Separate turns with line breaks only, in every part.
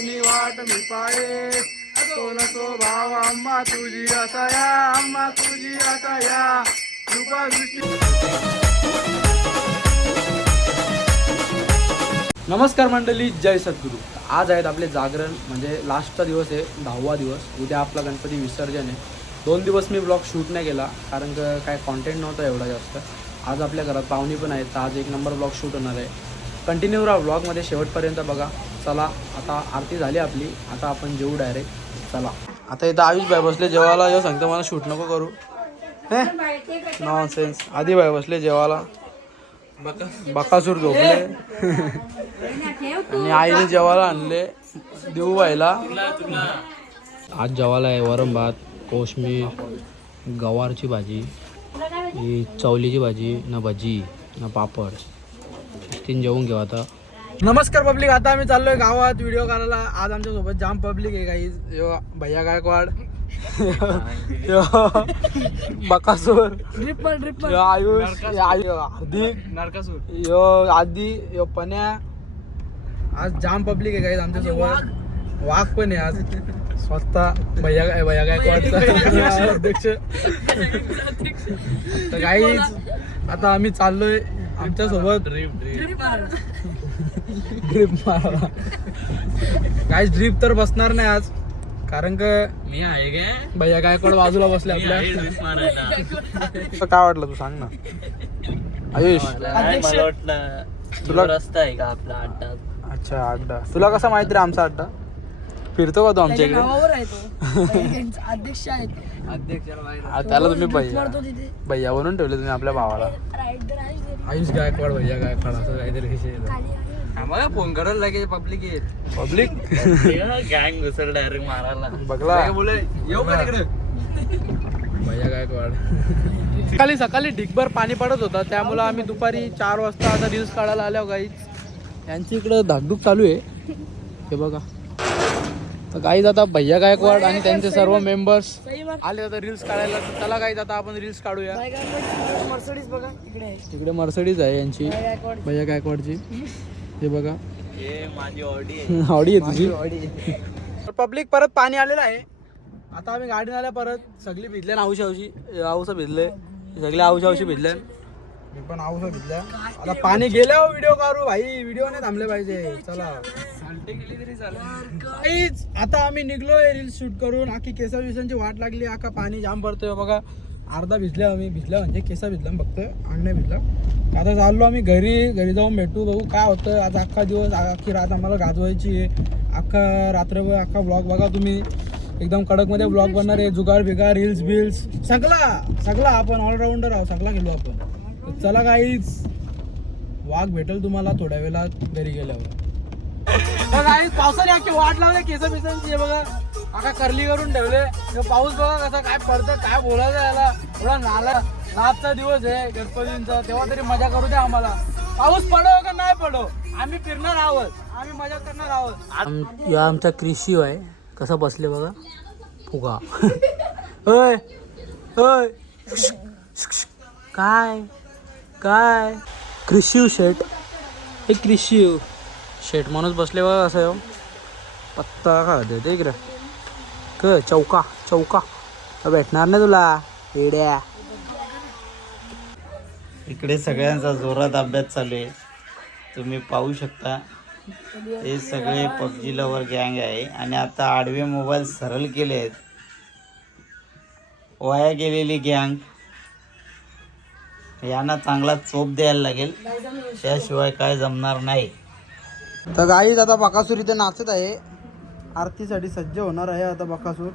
कोणी वाट मी पाळे तो भाव आम्हा तुझी असाया आम्हा तुझी असाया कृपा नमस्कार मंडळी जय सद्गुरू. आज आहेत आपले जागरण म्हणजे लास्टचा दिवस आहे दहावा दिवस. उद्या आपला गणपती विसर्जन आहे. दोन दिवस मी ब्लॉग शूट नाही केला कारण का काय कॉन्टेंट नव्हता एवढा जास्त. आज आपल्या घरात पाहुणी पण आहेत तर आज एक नंबर ब्लॉग शूट होणार आहे. कंटिन्यू राहा ब्लॉगमध्ये शेवटपर्यंत बघा. चला आता आरती झाली आपली. आता आपण जेवू डायरेक्ट चला. आता इथं आयुष भाई बसले जेवायला. जेव्हा सांगतो मला शूट नको करू. हे? नॉन सेन्स आधी भाई बसले जेवायला. बकासूर झोपले. आणि आईने जेवायला आणले. देऊ व्हायला आज जेवायला आहे वरम भात कोशमीर गवारची भाजी ही चवलीची भाजी ना भजी ना पापड. तीन जेवून घेऊ आता. नमस्कार पब्लिक आता आम्ही चाललोय गावात व्हिडिओ करायला. आज आमच्यासोबत जाम पब्लिक आहे काही. यो भैया गायकवाड. यो बकासूर. यो आयुष यो आयु हार्दिक. यो आदी यो पन्या. आज जाम पब्लिक आहे काही आमच्यासोबत वाघ. पण आहे आज. स्वतः भैया भैया गायकवाडचा अध्यक्ष. तर काही आता आम्ही चाललोय आमच्यासोबत ड्रीप मारा. काही ड्रीप तर बसणार नाही आज. कारण का
मी आहे काय
भैया गायकवाड बाजूला बसले आपल्या. काय वाटलं तू सांग ना. आयुष.
मला वाटलं
तुला-
तुला रस्ता आहे का आपला अड्डा?
अच्छा अड्डा. तुला कसा माहिती रे आमचा अड्डा? फिरतो का तू आमच्या इकडे
गावावर आहे तो. अध्यक्ष आहेत.
आ, त्याला तुम्ही भैया
तिथे.
भैया बनून ठेवले तुम्ही आपल्या भावाला.
राईट
आयुष गायकवाड भैया गायकवाड असं काहीतरी विषय
आम्हाला फोन करायला लागेल पब्लिक येत
पब्लिक
गँग घुसल डायरेक्ट मारायला.
बघला.
बोले येऊ का तिकडे?
भैया गायकवाड. सकाळी सकाळी ढिगभर पाणी पडत होतं. त्यामुळं आम्ही दुपारी चार वाजता आता रील्स काढायला आल्या गाईच यांची इकडं धाकधूक चालू आहे. हे बघा. तर गाईज आता भैया गायकवाड आणि त्यांचे सर्व मेंबर्स आले आता रील्स काढायला. तर चला गाईज आता आपण रील्स काढूया.
मर्सडीज बघा तिकडे
मर्सडीज आहे यांची. भैया गायकवाडची. हे बघा.
हे माझी ऑडी आहे.
तुझी. पब्लिक परत पाणी आलेलं आहे. आता आम्ही गाडीने आल्या परत. सगळी भिजले ना औशी औसा भिजले. सगळे औशी भिजले. मी पण औसा भिजल्या आता पाणी गेल्यावर व्हिडिओ काढू भाई. व्हिडिओ नाही थांबले पाहिजे. चला. काहीच. आता आम्ही निघलोय रील्स शूट करून. आखी केसा विसांची वाट लागली. आका पाणी जाम पडतोय. बघा अर्धा भिजल्या आम्ही. भिजल्या म्हणजे केसा भिजला अंग नाही भिजला. आता चाललो आम्ही घरी. घरी जाऊन भेटू. बघू काय होतं. आज अख्खा दिवस अख्खी रात आम्हाला गाजवायची आहे. अख्खा रात्रभर अख्खा ब्लॉग बघा तुम्ही. एकदम कडकमध्ये ब्लॉग बनणार आहे. जुगाड बिगाड रील्स बिल्स सगळा सगळा आपण ऑलराऊंडर आहोत. सगळा गेलो आपण. चला काहीच वाघ भेटेल तुम्हाला थोड्या वेळात घरी गेल्यावर. काहीच पावसाने अख्खी वाट लावले केस बिसांची बघा. आका करली करून ठेवले. पाऊस बघा कसा काय पडतं काय बोलायचं याला. थोडा नाला नाचचा दिवस आहे गणपतींचा. तेव्हा तरी मजा करू द्या आम्हाला. पाऊस पडो का नाही पडो? आम्ही फिरणार आहोत. आम्ही मजा करणार आहोत. या आमचा कृषी आहे कसा बसले बघा? फुगा. होय. होय. काय? काय? कृषी शेट. हे कृषी शेट माणूस बसले बघा असं. ह्यो. पत्ता का देते इकडे. क चौका चौका. भेटणार नाही तुला. येड्या.
इकडे सगळ्यांचा जोरात अभ्यास चालू आहे. तुम्ही पाहू शकता. हे सगळे पबजी लवर गँग आहे. आणि आता आडवे मोबाईल सरळ केले आहेत वाया गेलेली गँग यांना चांगला चोप द्यायला लागेल. त्याशिवाय काय जमणार नाही.
तर गाईज आता बकासूर इथे नाचत आहे. आरतीसाठी सज्ज होणार आहे आता बकासूर.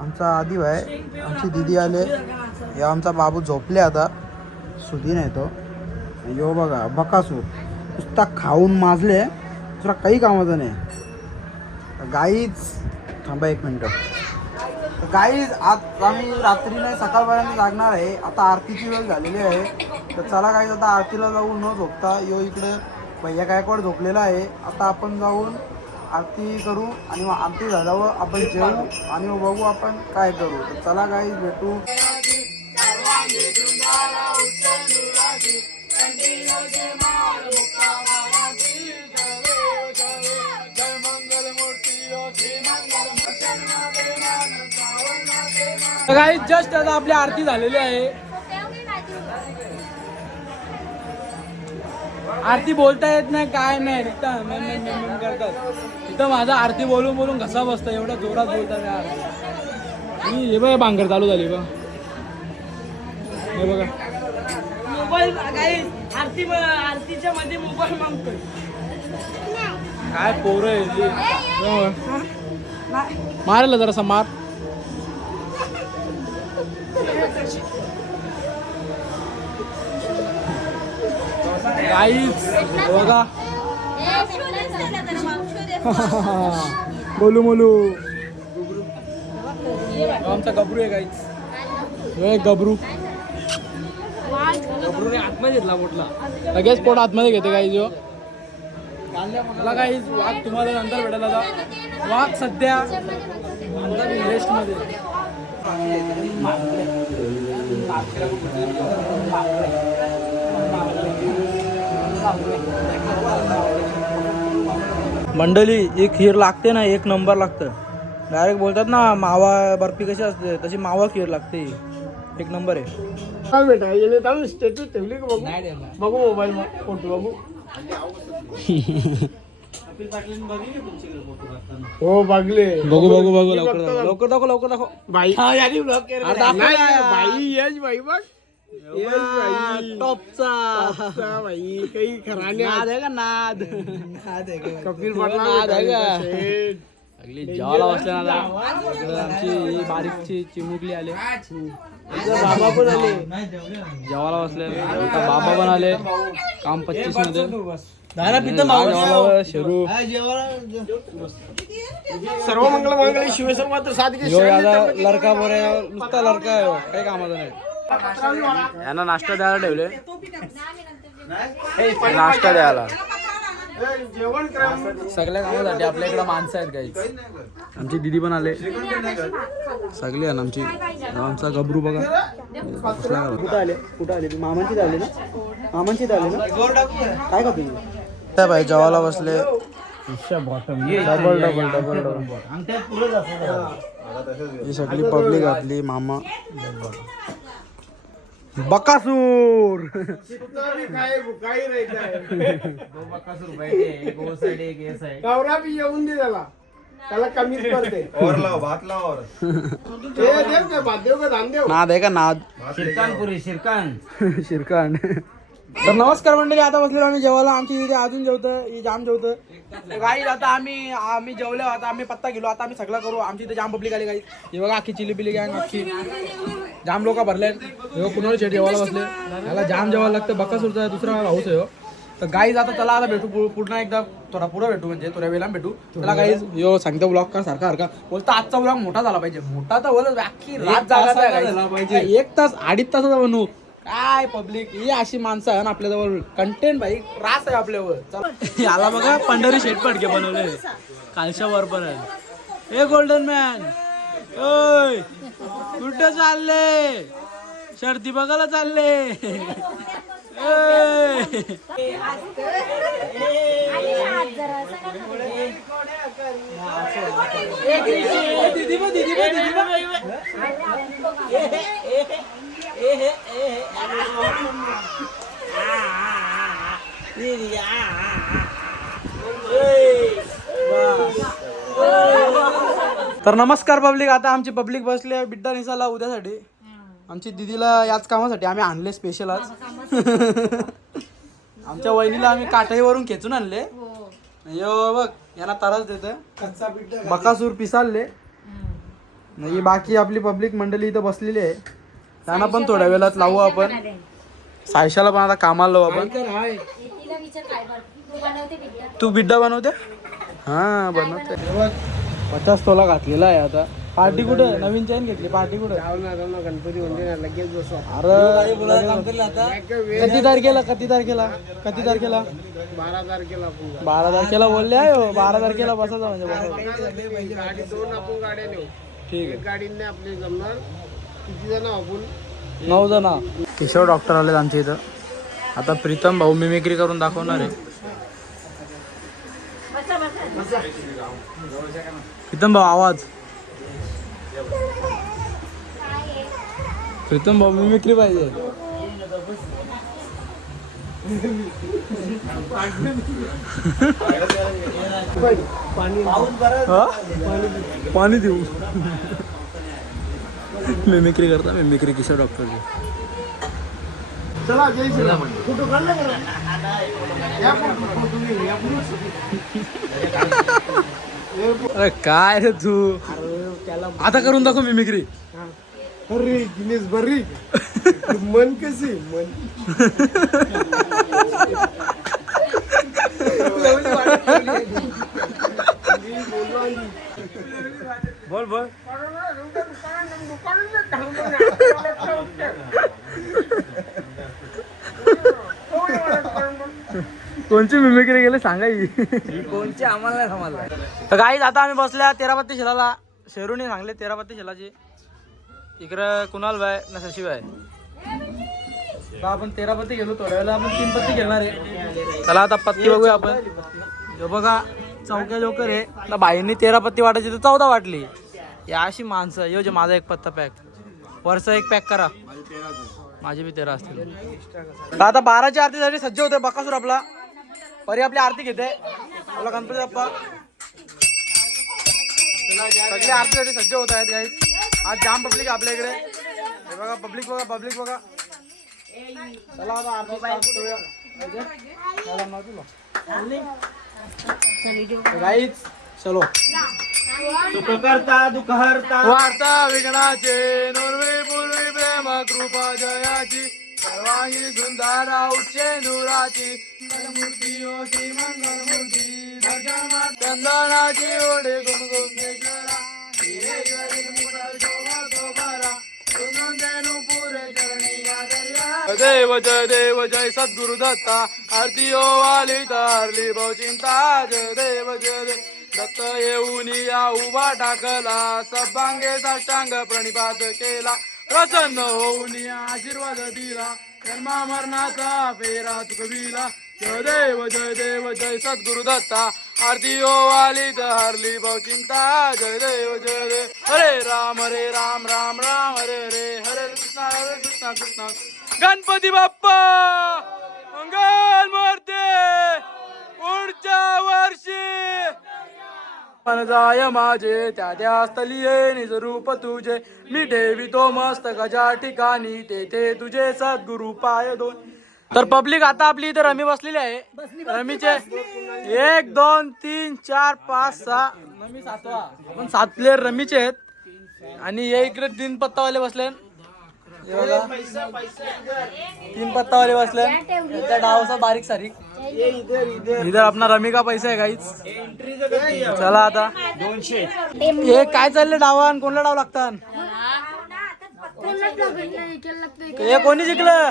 आमचा आदिव आहे. आमची दिदी आले. या आमचा बाबू झोपले आता. सुधीन आहे तो. यो बघा बकासूर. नुसता खाऊन माजले. दुसरा काही कामाचं नाही. गाईच थांबा एक मिनटं. गाईज आज आम्ही रात्री नाही सकाळपर्यंत जागणार आहे. आता आरतीची वेळ झालेली आहे. तर चला गाईज आता आरतीला जाऊन न झोपता यो इकडे. भैया गायकवाड झोपलेला आहे? आता आपण जाऊन आरती करू आणि मग आरती झाल्यावर आपण जेवू आणि मग बघू आपण काय करू. तर चला गाईज भेटू. काही जस्ट आता आपली आरती झालेली आहे. आरती बोलता येत नाही काय नाही हम्म करतात. इथं माझा आरती बोलून बोलून कसा बसतं एवढा जोरात बोलतात या आरती ही बघा बांगर चालू झाली बघ. हे बघा.
मोबाईल काही आरती आरतीच्या मध्ये मोबाईल मागतोय.
काय पोरं आहे. हे. मारलं जरासा मार. काहीच बघा. बोलू बोलू आमचा गबरू आहे काहीच हे गबरू. गबरूने आतमध्ये घेतला मोठला लगेच पोट आतमध्ये घेते काही जो मला काही वाघ तुम्हाला नंतर भेटायला वाघ सध्या रेस्टमध्ये. मंडळी एक खीर लागते ना एक नंबर लागतं. डायरेक्ट बोलतात ना मावा बर्फी कशी असते? तशी मावा खीर लागते. एक नंबर आहे.
काय बेटा येणे चालू स्टेटस ठेवली का बघू? बघू मोबाईल फोटो बघू. हो बघले.
बघू बघू बघू लवकर दाखव. लवकर दाखव लवकर दाखव.
बाई.
अरे दाखव
नाही
ना.
बाई यश बाई बघ. यश बाई.
टॉपचा.
टॉपचा बाई. काही खरा नाही.
नाद आहे का नाद?
कपिल
नाद आहे का?
पाटला शेठ.
सगळी जेवायला बसले ना आता. इकडे आमची बारीकची चिमुकली आले.
बाबा पण आले.
जेवायला बसले बाबा पण आले. काम पच्चीसमध्ये.
सर्व मंगल मंगल शिवेश्वर मात्र साधके
लडका बोरे नुसता लडका आहे हो. काही कामाचा नाही. यांना नाश्ता द्यायला ठेवले. नाश्ता द्यायला. सगळ्या कामासाठी आपल्या इकडे माणसं आहेत काही. आमची दिदी पण आले. सगळे आहे ना आमची. आमचा गबरू बघा. कुठं आले? कुठं आले? मामांचीच आले ना? मामांचीच आले ना? काय का तुम्ही? काय भाई जेवायला बसले. डबल डबल डबल डबल ही सगळी पब्लिक आपली मामा बकासूर
कवरा बी येऊन दे त्याला त्याला कमीच पडते
और लाओ भात लाओ और
ते देव काय भात देव का धान देव
नाद आहे का नाद
शिरकानपुरी शिरकान.
शिरकांड तर नमस्कार मंडळी आता बसलेलो आम्ही जेवायला. आमची इथे अजून जेवतं ही जाम जेवतं गाई आता आम्ही आम्ही जेवलो आता आम्ही पत्ता गेलो आता आम्ही सगळं करू. आमची इथे जाम पब्लिक आली गाई हे बघा अख्खी चिली पिली गँग अख्खी जाम लोक भरले हे कुणाला शेट जेवायला बसले? त्याला जाम जेवायला लागतं. बकासूरचा दुसरा हाऊस आहे हो. तर गाई जाता त्याला आता भेटू. पुन्हा एकदा थोडा पुढं भेटू म्हणजे थोड्या वेळा भेटू. त्याला गाईज यो सांगतो ब्लॉग का सारखा सारखा. बोलता आजचा ब्लॉग मोठा झाला पाहिजे. मोठा तर बोलत अख्खी रात जागा पाहिजे. एक तास अडीच तासाचा बनवू. काय पब्लिक ही अशी माणसं आहे ना आपल्याजवळ कंटेंट भाई रास आहे आपल्यावर चला. याला बघा पंढरी शेट पडके बनवले कालच्या वर पण ए गोल्डन मॅन ओय कुठं चालले शर्दी बघायला चालले दीदी तर नमस्कार पब्लिक आता आमची पब्लिक बसली आहे बिड्डा निसाला उद्यासाठी. आमची दिदीला याच कामासाठी आम्ही आणले स्पेशल आज. आमच्या वहिनीला आम्ही काठाईवरून खेचून आणले. यो बघ यांना ताराच देत बकासूर पिसालले ही बाकी आपली पब्लिक मंडळी इथं बसलेली आहे. त्यांना पण थोड्या वेळात लावू आपण. सायशाला पण आता कामाला लावू आपण. तू बिड्डा. बनवते? हा बनवते. हे पचास तोला घातलेला आहे आता. पार्टी कुठं? नवीन चैन घेतली. पार्टी कुठं?
गणपती मंदिर लगेच बसू.
अरे किती तारखेला किती तारखेला? किती तारखेला?
बारा तारखेला आपण
बारा तारखेला बोलले आहे हो, बारा तारखेला बसायचं म्हणजे बसायचं.
गाडी दोन आपण गाड्या नेऊ.
ठीक
एक गाडीने आपले जमणार. किती जण आपण
आहे नऊ जण किशोर डॉक्टर आलेत आमच्या इथं. आता प्रीतम भाऊ मिमिक्री करून दाखवणार आहे. प्रीतम भाऊ आवाज. प्रीतम भाऊ मिमिक्री पाहिजे? पाणी देऊ. मिमिक्री करता मिमिक्री किशोर डॉक्टरची
चला जय श्रीराम फ़ोटो काढला का रे? या फ़ोटो फ़ोटो घे, या फ़ोटो.
अरे काय रे तू? आता करून दाखव मिमिक्री.
अरे गिनेस बरी मन कसे मन.
बोल बोल. कोणची मिमिक्री गेले सांगा कोणची आम्हाला नाही समजलं. तर काही आता आम्ही बसल्या तेरापत्ती शिलाला. शेरूने सांगले तेरापत्ती शिलाची. इकडं कुणाल बाय ना शशी बाय आपण तेरापत्ती गेलो थोड्या वेळेला आपण तीन पत्ती घेणार आहे. चला आता पत्ती बघूया आपण. जो बघा चौक्या जोकर आहे. बाईंनी तेरा पत्ती वाटायची तर चौदा वाटली. या अशी माणसं. यो जे माझा एक पत्ता पॅक वरचा एक पॅक करा. माझे बी तेरा असतील. आता बाराच्या आरतीसाठी सज्ज होते बकासूर आपला. परी आपली आरती घेते. आपला गणपती बाप्पा. सगळे आरतीसाठी सज्ज होत आहेत काही आज जाम पब्लिक आपल्या इकडे. हे बघा पब्लिक बघा पब्लिक बघा. चला आता आरती करूया. गाईच चलो.
दुःख करता दुःख हरता
वार्ता विघ्नाचे नोर्वे पूर्वी प्रेम कृपा जयाची. सर्वांगी सुंदरा उच्चे नुराची. मूर्ती ओटी मंगल मूर्ती चंदनाची ओढे गुणगुण देव जय देव जय सद्गुरु दत्ता आरती ओ वाली तारली भाऊ चिंता. जय देव जय देव दत्त येऊन या उभा टाकला सभांगे साष्टांग प्रणिपात केला. प्रसन्न होऊन या आशीर्वाद दिला. जन्मा मरणाचा फेरा चुकविला. जय देव जय देव जय सद्गुरु दत्ता. आरती हो, ओ वाली हरली भाऊ चिंता. जय देव जय देव. हरे राम हरे राम राम राम हरे हरे. हरे कृष्णा हरे कृष्णा कृष्णा. गणपती बाप्पा! मंगल मूर्ती पुढच्या वर्षी मन जाय माझे त्या त्या स्थली ये निज रूप तुझे मी ठेवितो मस्तकाच्या ठिकाणी तेथे तुझे सद्गुरु पाय दोन तर पब्लिक आता आपली इथे रमी बसलेली आहे. रमीचे एक दोन तीन चार पाच सहा. रमी सातवा. आपण सात प्लेअर रमीचे आहेत. आणि हे इकडे तीन पत्तावाले बसले तीन पत्ता वाले बसले त्या डावचा बारीक सारीक. इधर अपना रमी का पैसा आहे काहीच चला आता.
दोनशे
हे काय चाललंय डावान? कोणला डाव लागतात हे कोणी जिंकलं?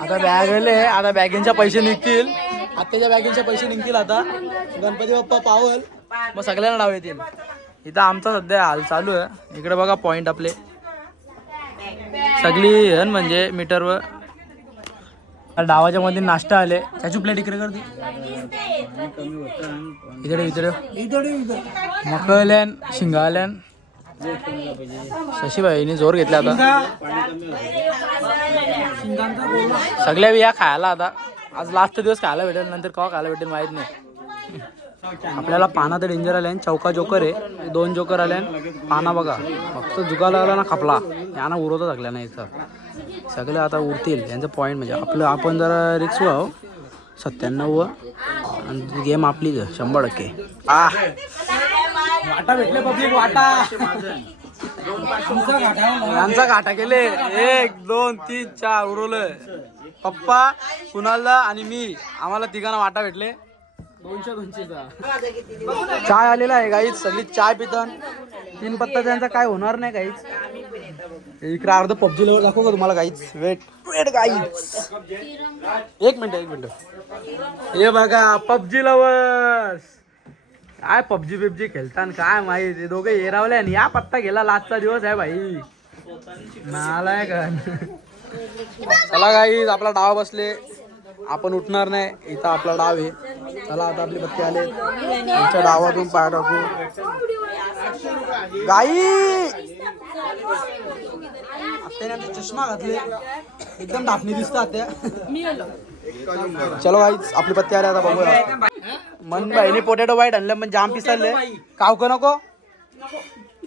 आता बॅग आले आता बॅगेंच्या पैसे निघतील. आत्ताच्या बॅगेंचे पैसे निघतील आता. गणपती बाप्पा पावल. मग सगळ्यांना डाव येतील. इथं आमचा सध्या हाल चालू आहे. इकडे बघा पॉईंट आपले. सगळी हन म्हणजे मीटरवर डावाच्या मध्ये नाश्ता आले. त्याची प्लेट इकडे करते इकडे इकडे. मकल्यान शिंगाल्यान. शशीबाईने जोर घेतला आता. सगळ्या बिया खायला आता. आज लास्ट दिवस खायला भेटेल नंतर कवा खायला भेटेल माहीत नाही. आपल्याला पाना तर डेंजर आले चौका जोकर आहे. दोन जोकर आले. पाना बघा. फक्त जुगाला आला ना खपला. यांना उरवता लागल्या नाही इथं. सगळे आता उरतील. यांचं पॉईंट म्हणजे आपलं आपण जरा रिक्स व्हाव सत्त्याण्णव व आणि गेम आपलीच आहे, शंभर टक्के. आ. वाटा भेटले पब्लिक वाटा. यांचा घाटा केले. एक दोन तीन चार. उरवलं पप्पा कुणालदा आणि मी. आम्हाला तिघांना वाटा भेटले. दोनशे दोनशेचा. चाय आलेला आहे गाईच सगळी चाय पितन. तीन पत्ता त्यांचा काय होणार नाही काहीच इकडे अर्ध पबजी लेवल दाखवू का तुम्हाला काहीच वेट वेट गाईच एक मिनिट एक मिनिट. हे बघा पबजी लवर्स काय पबजी बिबजी खेळताना काय माहीत? हे दोघे येरावले आणि या पत्ता गेला लास्टचा दिवस आहे भाई. नालाय का चला गाईज आपला डाव बसले. आपण उठणार नाही. इथं आपला डाव आहे. चला आता आपली बत्ती आले. आमच्या डावातून पाय टाकू. गाई! आत्याने आमचे चष्मा घातले. एकदम ढापणी दिसतात त्या चलो गाईच आपली पत्ती आली आता बघूया. मन बाईने पोटॅटो वाईट आणलं पण जाम पिसाले काव का नको?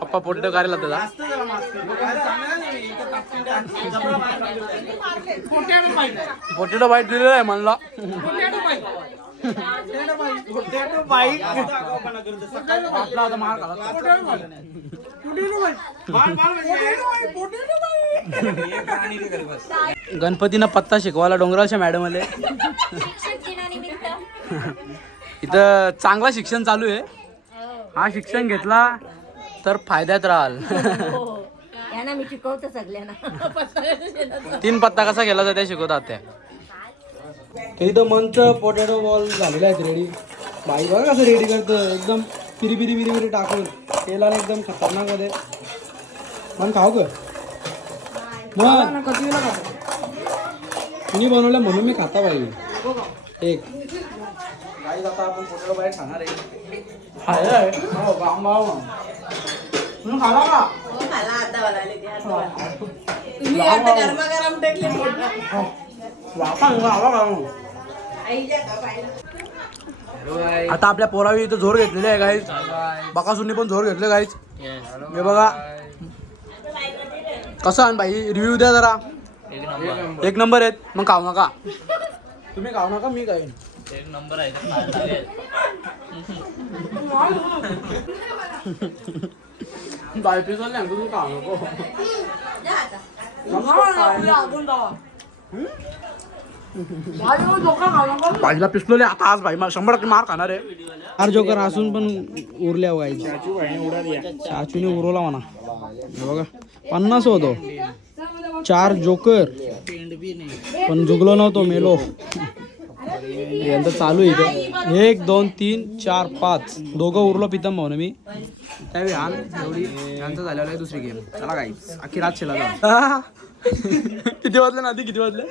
पप्पा पोटॅटो काढला त्याचा पोटॅटो बाईट दिलेला आहे म्हणला. गणपतीनं पत्ता शिकवायला डोंगराच्या मॅडम आले इथं चांगला शिक्षण चालू आहे. हा शिक्षण घेतला तर फायद्यात राहाल.
यांना मी शिकवतो सगळ्यांना.
तीन पत्ता कसा केला जाते शिकवतात त्या इथं मंच पोटॅटो बॉल झालेले आहेत रेडी बाई बघा कसं रेडी करतं एकदम पिरी पिरी पिरी पिरी टाकून. तेलाला एकदम खतरनाकमध्ये मन खाऊ ग मन. मी बनवलं म्हणून मी खाता पाहिजे एक. गाईज आता आपण पोटॅटो बाहेर खाणार आहे. खायला आहे हो, बाम बाम. तुम्ही खाला का? आता आपल्या पोरावी इथं झोर घेतलेले आहे गाईज बकासूरने पण झोर घेतले गाईज हे बघा. कसं आण भाई रिव्ह्यू द्या जरा. एक नंबर आहेत. मग खाऊ नका. तुम्ही खाऊ नका मी खाईन. बायपी चालले तू खाऊ नको भाजीला पिसलोले आता आज भाई मला शंभर टक्के मार खाणार आहे. चार जोकर असून पण उरल्या गायची चाचूने उरवला म्हणा. हे बघा पन्नास होतो. चार जोकर. पण जुगलो नव्हतो मेलो. यंदा चालू आहे इथं. एक दोन तीन चार पाच. दोघं उरलो पितम भाऊ मी. त्यावेळी आण एवढी यांचं झालेलं आहे दुसरी गेम चला काही अख्खी रात शिला. किती वाजले ना? आधी किती वाजले?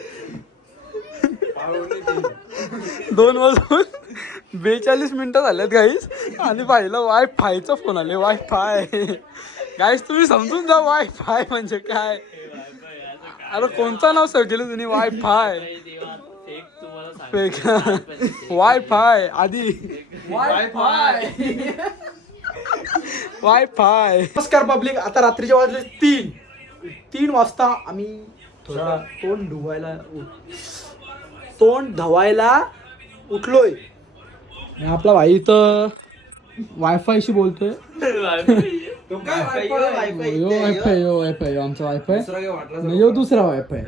दोन वाजून बेचाळीस मिनिटं झाल्यात गाईस आणि पाहिलं वाय फायचा फोन आले. वाय फाय गाईस तुम्ही समजून जा वाय फाय म्हणजे काय? अरे कोणता नाव सेव्ह केलं तुम्ही? वाय फाय वाय फाय आधी. वाय फाय वाय फाय नमस्कार पब्लिक आता रात्रीचे वाजले तीन. तीन वाजता आम्ही थोडा तोंड धुवायला उठ- तोंड धवायला उठलोय. आणि आपला भाई तर वायफायशी बोलतोय. यो वायफाय यो वायफाय यो आमचा वायफाय नाही, यो दुसरा वायफाय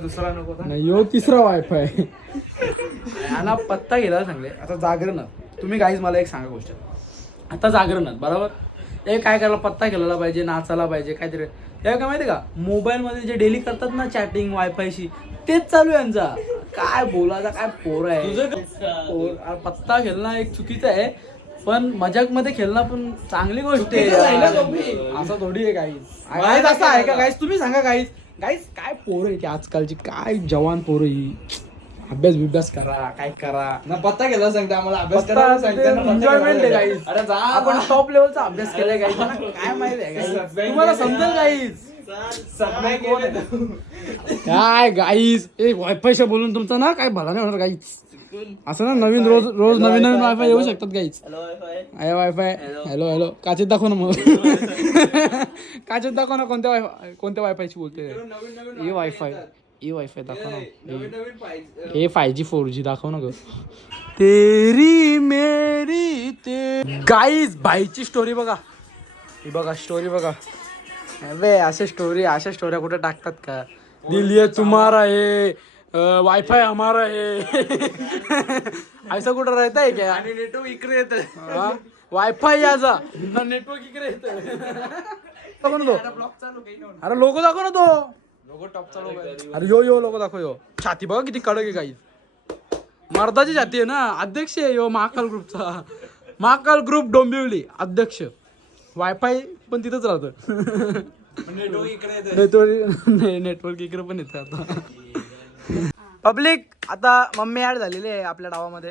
दुसरा नको नाही यो तिसरा वायफाय यांना पत्ता गेला सांगले. आता जागरण. तुम्ही काहीच मला एक सांगा गोष्ट. आता जागरण बरोबर? हे काय करायला पत्ता केलेला पाहिजे नाचायला पाहिजे काहीतरी. हे काय माहिती का? मोबाईल मध्ये जे डेली करतात ना चॅटिंग वायफायशी तेच चालू आहे यांचा. काय बोलायचा काय पोर आहे. पत्ता खेळणं एक चुकीचं आहे पण मजाकमध्ये खेळणं पण चांगली गोष्ट आहे. असं थोडी आहे काही गाईज असं आहे का? गाईज तुम्ही सांगा गाईज गाईज काय पोरं आहे ती आजकालची? काय जवान पोरं ही? अभ्यास बिभ्यास करा काय करा.
ना पत्ता केला सांगते आम्हाला अभ्यास करायला सांगते ना, पत्ता
आहे
अरे जा
आपण टॉप लेवलचा अभ्यास केलाय गाईज काय माहिती आहे guys? तुम्हाला समजेल
केलं.
काय गाईज ए वायफायशी बोलून तुमचं ना काय भला नाही होणार गाईज असं ना नवीन रोज रोज नवीन नवीन वायफाय येऊ शकतात गाईज आहे वायफाय हॅलो हॅलो काचेत दाखव ना मग. काचेत दाखव ना कोणत्या वायफाय कोणत्या वायफायची बोलते ए वायफाय ए वायफाय दाखव ना. ए फाय जी फोर जी दाखव ना ग. तेरी मेरी ते गाईज बाईची स्टोरी बघा. ही बघा स्टोरी बघा. अबे अशा स्टोरी अशा स्टोऱ्या कुठे टाकतात का? दिल ये तुम्हारा है वाईफाई हमारा है ऐसा कुठं रहता है क्या?
आणि नेटवर्क इकडे येत.
वायफाय याचा नेटवर्क इकडे येतं. दाखव ना तो. अरे लोक दाखव ना तो.
टॉपचा.
अरे यो यो लोक दाखव यो. छाती बघा किती कडक आहे काही मर्दाची छाती आहे ना? अध्यक्ष आहे यो महाकाल ग्रुपचा. महाकाल ग्रुप डोंबिवली अध्यक्ष. वायफाय पण तिथंच राहतं.
नेटवर्क
नेटवर्क नेटवर्क इकडे पण येतं आता. पब्लिक आता मम्मी ऍड झालेली आहे आपल्या डावामध्ये.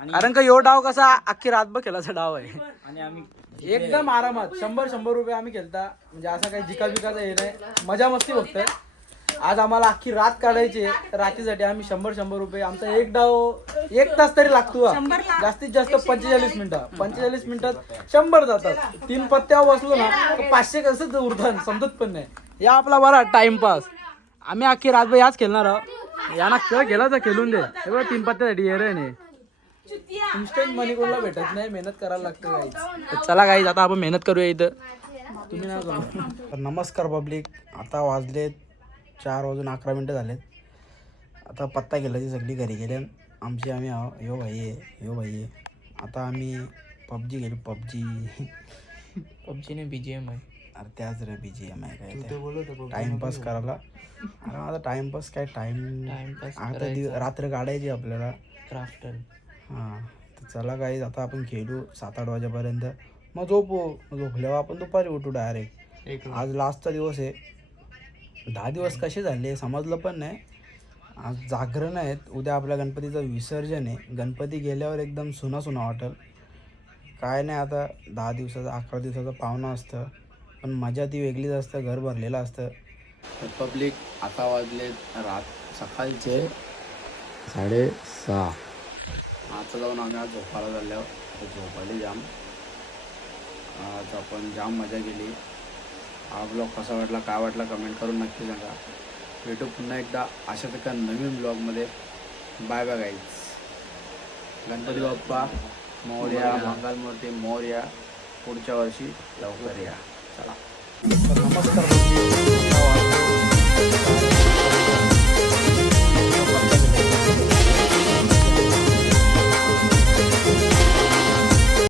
कारण का यो डाव कसा अख्खी रातभर खेळाचा डाव आहे.
आणि आम्ही
एकदम आरामात शंभर शंभर रुपये आम्ही खेळता. म्हणजे असं काही जिका बिकाचा हे नाही. मजा मस्ती फक्त आज आम्हाला अख्खी रात काढायची आहे. तर रात्रीसाठी आम्ही शंभर शंभर रुपये आमचा एक डाव एक तास तरी लागतो. हा. जास्तीत जास्त पंचेचाळीस मिनिटं. पंचेचाळीस मिनिटात शंभर जातात. तीन पत्त्यावर बसलो ना तर पाचशे कसं उरतात समजत पण नाही. या आपला बरा टाइमपास आम्ही अख्खी रातभर याच खेळणार आहोत. यांना खेळ खेळायचा खेळून दे. हे बघा तीन पत्त्यासाठी ये रे नाही इन्स्टंट मनी कोणाला भेटत नाही मेहनत करायला लागते गाईच चला गाईज आता आपण मेहनत करूया इथं. तुम्ही नाही करू. तर नमस्कार पब्लिक आता वाजलेत चार वाजून अकरा मिनटं झालेत. आता पत्ता गेला ती सगळी घरी गेले आमची आम्ही आहो यो भाई आहे यो भाई आहे. आता आम्ही पबजी गेलो पबजी.
पबजी ने बीजीएम आहे.
अरे त्याच रे बी जी एम आहे काय टाइमपास करायला. अरे माझा टाइमपास काय टाइम
Timepass
आता दिव- रात्र काढायची आपल्याला.
क्राफ्टन
हां तर चला काही आता आपण खेळू सात आठ वाजेपर्यंत. मग झोपू. मग झोपल्यावर आपण दुपारी उठू डायरेक्ट
एक
आज लास्टचा दिवस आहे. दहा दिवस कसे झाले समजलं पण नाही. आज जागरण आहेत. उद्या आपल्या गणपतीचं विसर्जन आहे. गणपती गेल्यावर एकदम सुना सुना वाटेल. काय नाही आता दहा दिवसाचं अकरा दिवसाचं पाहुणं असतं. पण मजा ती वेगळीच असतं. घर भरलेलं असतं. पब्लिक आता वाजले रात सकाळचे साडेसहा आता जाऊन आम्ही आज झोपायला चालल्यावर झोपायला जाम. आज आपण जाम मजा केली. हा ब्लॉग कसा वाटला काय वाटला कमेंट करून नक्की सांगा. भेटू पुन्हा एकदा अशाच एका नवीन ब्लॉगमध्ये bye bye guys Ganpati Bappa Morya Mangalmurti Morya. पुढच्या वर्षी लवकर या. चला. नमस्कार.